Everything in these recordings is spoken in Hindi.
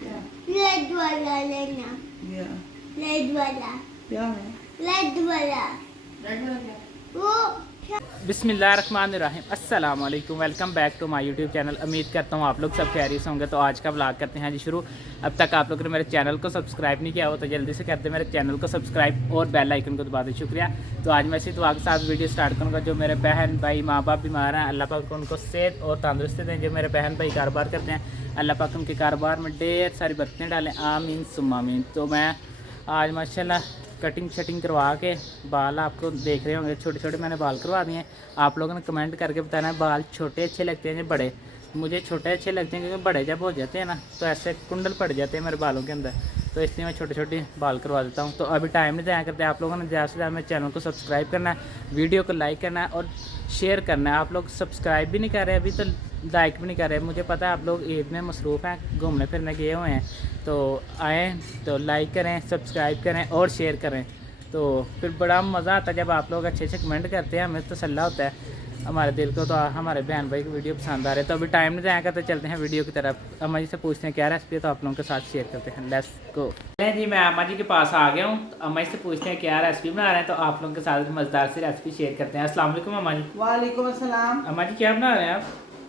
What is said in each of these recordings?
रेड वाला लेना। या रेड वाला। क्या है? रेड वाला। रेड वाला क्या? वो बिस्मिल्लाहिर्रहमानिर्रहीम अस्सलाम वालेकुम। Welcome back to my YouTube channel. उम्मीद करता हूँ आप लोग सब खैरियत से होंगे। तो आज का व्लॉग करते हैं जी शुरू। अब तक आप लोगों ने मेरे चैनल को सब्सक्राइब नहीं किया हो तो जल्दी से करते मेरे चैनल को सब्सक्राइब और बेल आइकन को दबा दे। शुक्रिया। तो आज मैं इसी दुआ के साथ वीडियो स्टार्ट करूँगा। जो मेरे बहन भाई माँ बाप बीमार हैं, अल्लाह पाक उनको सेहत और तंदुरुस्ती दें। जो मेरे बहन भाई कारोबार करते हैं, अल्लाह पाक उनके कारोबार में ढेर सारी बरकतें डालें। आमीन सुम्मा आमीन। तो मैं आज माशाल्लाह कटिंग शटिंग करवा के बाल आपको देख रहे होंगे, छोटे छोटे मैंने बाल करवा दिए हैं। आप लोगों ने कमेंट करके बताना है बाल छोटे अच्छे लगते हैं या बड़े। मुझे छोटे अच्छे लगते हैं क्योंकि बड़े जब हो जाते हैं ना तो ऐसे कुंडल पड़ जाते हैं मेरे बालों के अंदर, तो इसलिए मैं छोटे छोटे बाल करवा देता हूँ। तो अभी टाइम नहीं ज़ाया करते। आप लोगों ने ज़्यादा से ज़्यादा मेरे चैनल को सब्सक्राइब करना है, वीडियो को लाइक करना है और शेयर करना है। आप लोग सब्सक्राइब भी नहीं कर रहे अभी, तो लाइक भी नहीं कर रहे। मुझे पता है आप लोग ईद में मसरूफ़ हैं, घूमने फिरने गए हुए हैं, तो आएँ तो लाइक करें, सब्सक्राइब करें और शेयर करें। तो फिर बड़ा मज़ा आता है जब आप लोग अच्छे अच्छे कमेंट करते हैं, हमें तसल्ला होता है हमारे दिल को। तो हमारे बहन भाई की वीडियो पसंद आ रहे हैं। तो अभी टाइम नहीं जाया करते, चलते हैं वीडियो की तरफ। अम्मा जी से पूछते हैं क्या रेसिपी है, तो आप लोगों के साथ शेयर करते हैं। Let's go. जी मैं अम्मा जी के पास आ गया हूँ। तो अम्मा जी से पूछते हैं क्या रेसिपी बना रहे हैं, तो आप लोगों के साथ मज़ेदार सी रेसिपी शेयर करते हैं। अस्सलाम वालेकुम अम्मा जी। वालेकुम अस्सलाम। अम्मा जी क्या बना रहे हैं आप?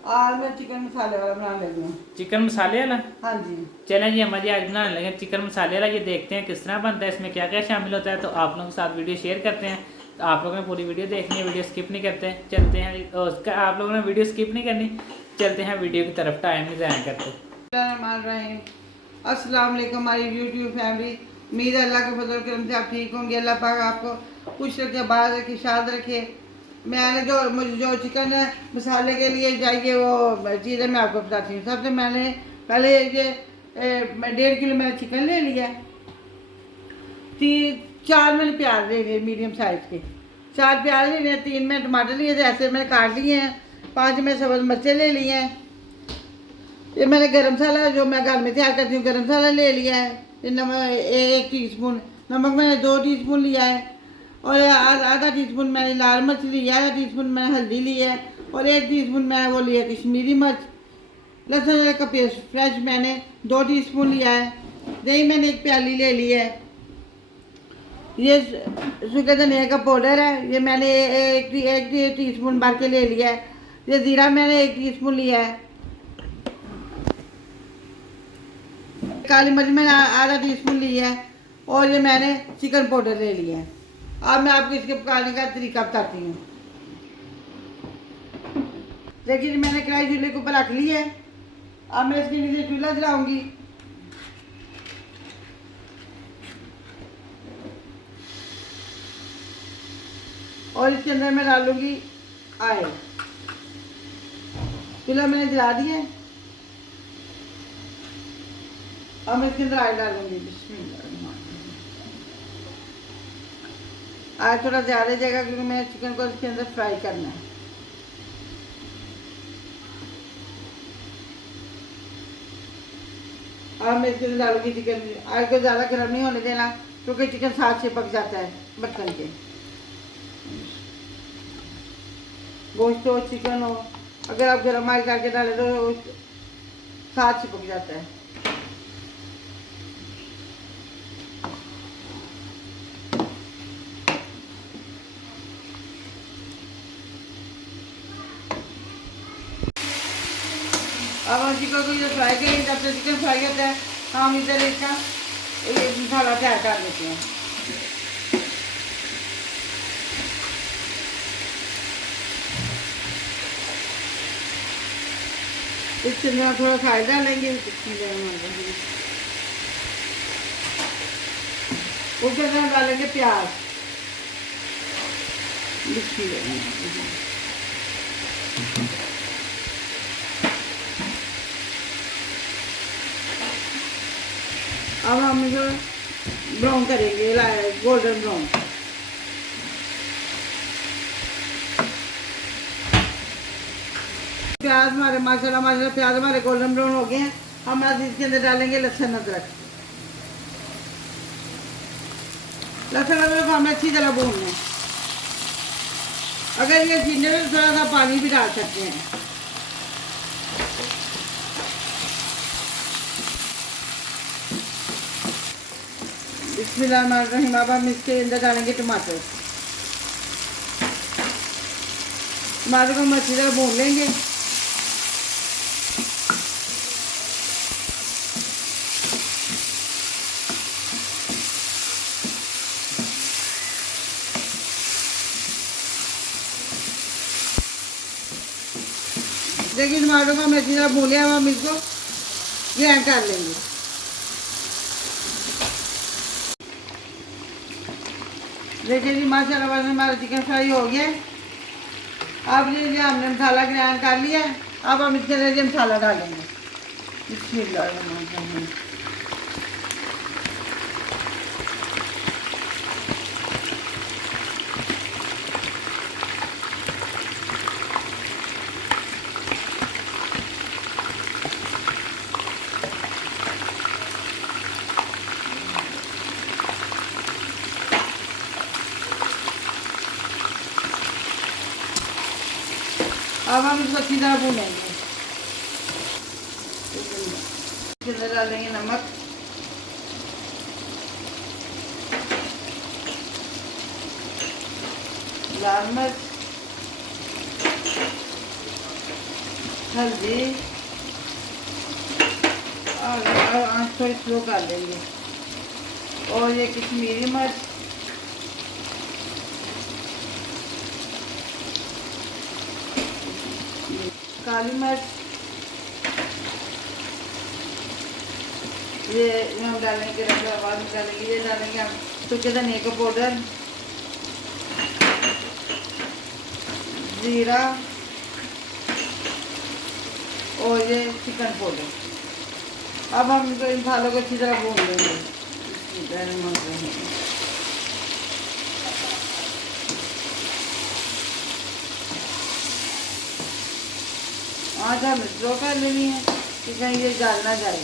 आज मैं चिकन मसाले वाला बना लेती हूँ। चिकन मसाले वाला? हाँ जी। चलें जी अम्मा जी आज बनाने लगे चिकन मसाले वाला। ये देखते हैं किस तरह बनता है, इसमें क्या क्या शामिल होता है। तो आप लोगों के साथ वीडियो शेयर करते हैं। तो आप लोगों ने पूरी वीडियो देखनी है, वीडियो स्किप नहीं करते। चलते हैं उसका, आप लोगों ने वीडियो स्किप नहीं करनी, चलते हैं वीडियो की तरफ। टाइम नहीं ज़ाया करते। अस्सलाम वालेकुम हमारी यूट्यूब फैमिली। उम्मीद है अल्लाह के फजल करम से आप ठीक होंगे। अल्लाह पाक आपको खुश रखे, बात रखे, शाद रखे। मैंने मुझे जो चिकन मसाले के लिए चाहिए वो चीज़ें मैं आपको बताती हूँ। सबसे मैंने पहले ये 1.5 किलो मैंने चिकन ले लिया। 4 मैंने प्याज ले लिए मीडियम साइज़ के, 4 प्याज ले लिए, 3 में टमाटर लिए थे, ऐसे मैंने काट लिए हैं। 5 में सब्ज़ मिर्चें ले लिए हैं। ये मैंने गरम मसाला जो मैं घर में तैयार करती हूँ गरम मसाला ले लिया है। ये नमक 1 टीस्पून, नमक मैंने 2 टीस्पून लिया है, और आधा टीस्पून मैंने लाल मिर्च लिया है, आधा टीस्पून मैंने हल्दी ली है, और 1 टीस्पून मैंने वो लिया कश्मीरी मिर्च। लहसुन का पेस्ट फ्रेश मैंने 2 टीस्पून लिया है। दही मैंने 1 प्याली ले ली है। ये सूखे धनिया का पाउडर है, ये मैंने एक टीस्पून भर के ले लिया है। ये ज़ीरा मैंने 1 टीस्पून लिया है। काली मिर्च मैंने आधा टीस्पून लिया है, और ये मैंने चिकन पाउडर ले लिया है। अब मैं आपको इसके पकाने का तरीका बताती हूँ। देखिए मैंने कढ़ाई चूल्हे के ऊपर रख ली है। अब मैं इसके नीचे चूल्हा जलाऊंगी। और इसके अंदर मैं डालूंगी ऑयल। चूल्हा मैंने जला दिया है। अब मैं इसके अंदर ऑयल डालूंगी। आज थोड़ा ज़्यादा जाएगा क्योंकि मैं चिकन को इसके अंदर फ्राई करना है। अब मैं इसके अंदर डालूंगी चिकन। आग को ज़्यादा गर्म नहीं होने देना क्योंकि चिकन साथ से पक जाता है बर्तन के। गोश्त हो चिकन हो, अगर आप गर्म ऑयल करके डालें तो साथ से पक जाता है। अब हम चिकन को इधर फ्राई करेंगे। जब तक चिकन फ्राई होता है हम इधर इसका ये मसाला तैयार कर लेते हैं। इसके अंदर थोड़ा फ्राई डालेंगे। उसके अंदर डालेंगे प्याज। अब हम इसे ब्राउन करेंगे, गोल्डन ब्राउन। प्याज हमारे माशाल्लाह प्याज हमारे गोल्डन ब्राउन हो गए हैं। हम आज इसके अंदर डालेंगे लहसुन अदरक। लहसुन अदरक को हमें अच्छी तरह भूनना है। अगर ये छीनने में थोड़ा सा पानी भी डाल सकते हैं। बिस्मिल्लाहिर्रहमानिर्रहीम। अब हम इसके अंदर डालेंगे टमाटर। टमाटर को हम अच्छी तरह भून लेंगे। देखिए टमाटर को हम अच्छी तरह भून लिया। अब हम इसको ग्राइंड कर लेंगे। देखिए जी माशाल्लाह हमारा चिकन फ्राई हो गया। अब ये हमने मसाला ग्राइंड कर लिया है। अब हम इसके अंदर मसाला डालेंगे। बिस्मिल्लाहिर्रहमानिर्रहीम। अब हम इसको अच्छी तरह भूनेंगे। इसके अंदर डालेंगे नमक, लाल मिर्च, हल्दी और आँच थोड़ी स्लो कर देंगे। और ये कश्मीरी मिर्च, काली मिर्च, ये हम डालेंगे बाद में डालेंगे। ये डालेंगे हम सूखे धनिया का पाउडर, जीरा और ये चिकन पाउडर। अब हम इनको इन मसालों को अच्छी तरह भून लेंगे। आज हम स्लो कर लेनी है कि कहीं ये जल ना जाए।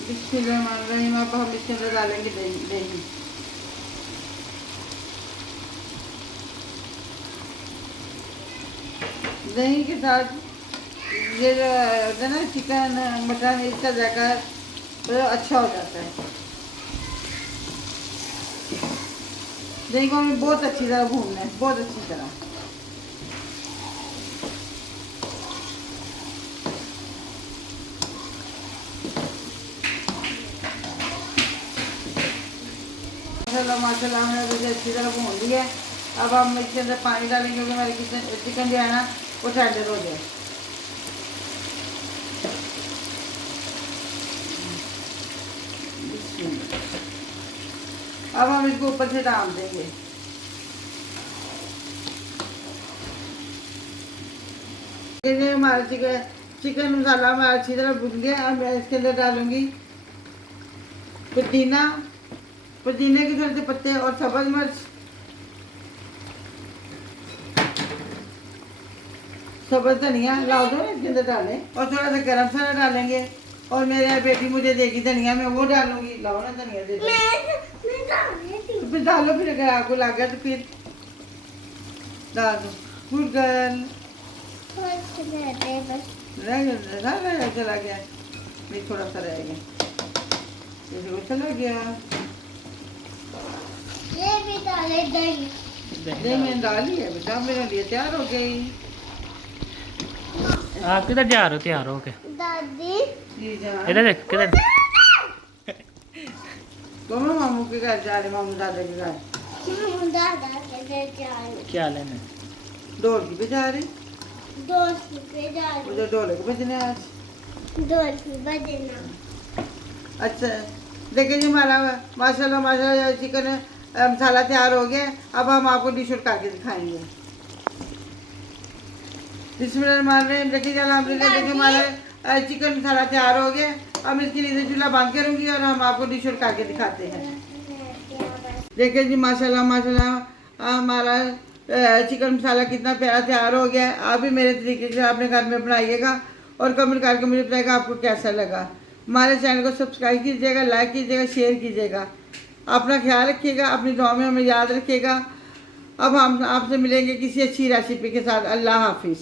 बिस्मिल्लाहिर्रहमानिर्रहीम। अब हम इसके अंदर डालेंगे दही। दही के साथ ये जो है ना चिकन मटन इसका जायका तो अच्छा हो जाता है। दही को हमें बहुत अच्छी तरह भूनना है, बहुत अच्छी तरह। माशाल्लाह हमने मुझे अच्छी तरह भून लिया है। अब हम इसके अंदर पानी डालेंगे क्योंकि हमारे चिकन जो है ना वो टेंडर हो जाए। अब हम इसको ऊपर से डाल देंगे। ये हमारा चिकन मसाला हमारा अच्छी तरह भुन गया। अब मैं इसके अंदर डालूंगी पुदीने के थोड़े से पत्ते और सब्ज मिर्च, सब्ज धनिया लाओ दो इसके अंदर डालें और थोड़ा सा गरम मसाला डालेंगे। और मेरे बेटी मुझे देगी धनिया, मैं वो डालूंगी। लाओ ना धनिया दे दो। तो फिर डालो, फिर अगर आपको लग गया तो फिर डाल दो। Good girl. चला गया नहीं, थोड़ा सा रह गया। जैसे वो चला गया। ये भी डाले दही। दही मैंने डाली है बेटा, मेरे लिए तैयार हो गई। आप किधर जा रहे हो तैयार हो के? दादी इधर देख, किधर? दोनों मामू के घर जा रहे, मामू दादा के घर। दादा के घर जा रहे। क्या लेना? ढोलकी पे जा रही। दोस्त पे जा रहे। मुझे ढोलक बजने आज। दोस्त बजना। अच्छा देखिए जी हमारा माशाल्लाह माशाल्लाह चिकन मसाला तैयार हो गया। अब हम आपको डिश आउट करके दिखाएंगे। बिस्मिल्लाहिर्रहमानिर्रहीम। देखिए अल्हम्दुलिल्लाह देखिए हमारा चिकन मसाला तैयार हो गया। अब इसके लिए चूल्हा बंद करूँगी और हम आपको डिश आउट करके दिखाते हैं। देखिए जी माशाल्लाह माशाल्लाह हमारा चिकन मसाला कितना प्यारा तैयार हो गया है। आप भी मेरे तरीके से अपने घर में बनाइएगा और कमेंट करके मुझे बताइएगा आपको कैसा लगा। हमारे चैनल को सब्सक्राइब कीजिएगा, लाइक कीजिएगा, शेयर कीजिएगा। अपना ख्याल रखिएगा, अपनी दुआ में हमें याद रखिएगा। अब हम आपसे मिलेंगे किसी अच्छी रेसिपी के साथ। अल्लाह हाफिज़।